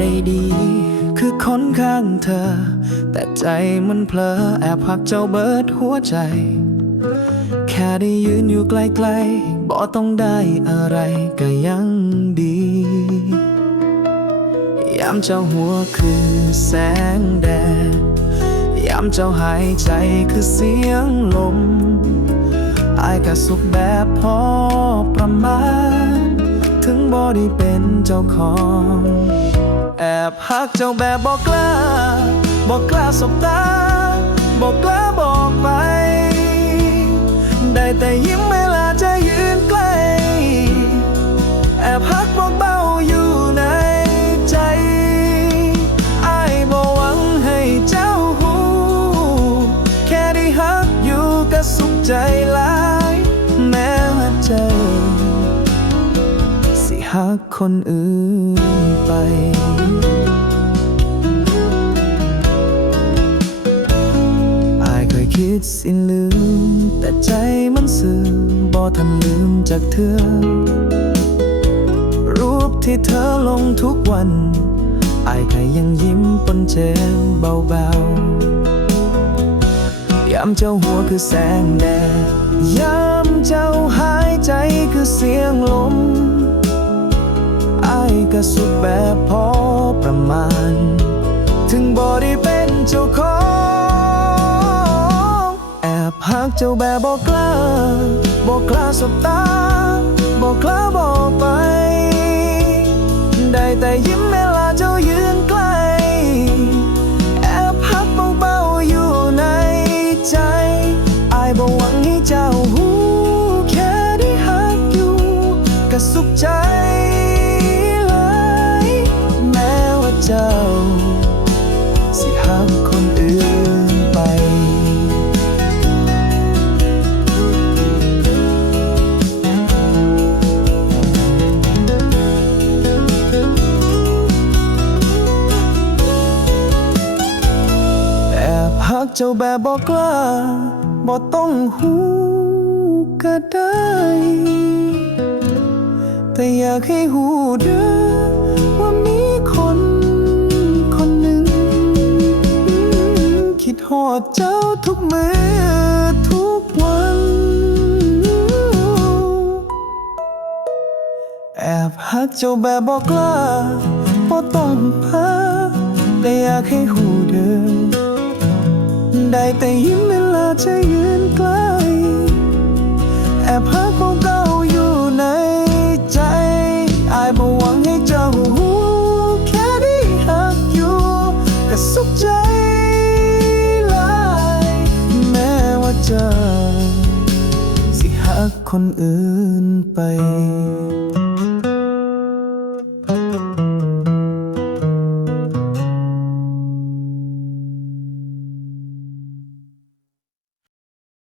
ได้ดี คือคนข้างเธอ แต่ใจมันเพลอแอบพักเจ้าเบิดหัวใจ แค่ได้ยืนอยู่ใกล้ๆบ่ต้องได้อะไรก็ยังดี ยามเจ้าหัวคือแสงแดด ยามเจ้าหายใจคือเสียงลมอายก็สุขแบบพอประมาณ ถึงบ่ได้เป็นเจ้าของ แอบหักเจ้าแบบบอกกล้า บอกกล้าสบตา บอกกล้าบอกไป ได้แต่ยิ้มเวลาจะยืนใกล้แอบหักบอกเบาอยู่ในใจอายบอกหวังให้เจ้าหูแค่ได้หักอยู่ก็สุขใจหลาย แม้ว่าเจ้า หากคนอื่นไป อายเคยคิดสิลืม แต่ใจมันสื่อบ่ทันลืมจากเธอ รูปที่เธอลงทุกวัน อายก็ยังยิ้มปนเจ็บเบาๆ ยามเจ้าหัวคือแสงแดด ยามเจ้าหายใจคือเสียงลม ก็สุดแบบพอประมาณ ถึงบ่ได้เป็นเจ้าของ แอบหักเจ้าแบบบอกกล้าบอกกล้าสบตาบอกกล้าบอกไป ได้แต่ยิ้มเวลาเจ้ายืนใกล้แอบหักเบาๆอยู่ในใจอายบอกหวังให้เจ้าหูแค่ได้หักอยู่ก็สุขใจ เจ้า สิหักคนอื่นไป แอบหักเจ้าแบบบอกกล้าบอกต้องหูก็ได้ แต่อยากให้หูเด้ ดหอดเจ้าทุกเมื่อทุกวัน แอบหักเจ้าแบบบอกกล้าบ่ต้องพาแต่อยากให้หูเดิม ได้แต่ยิ้มเวลาจะยืนใกล้ คนอื่นไป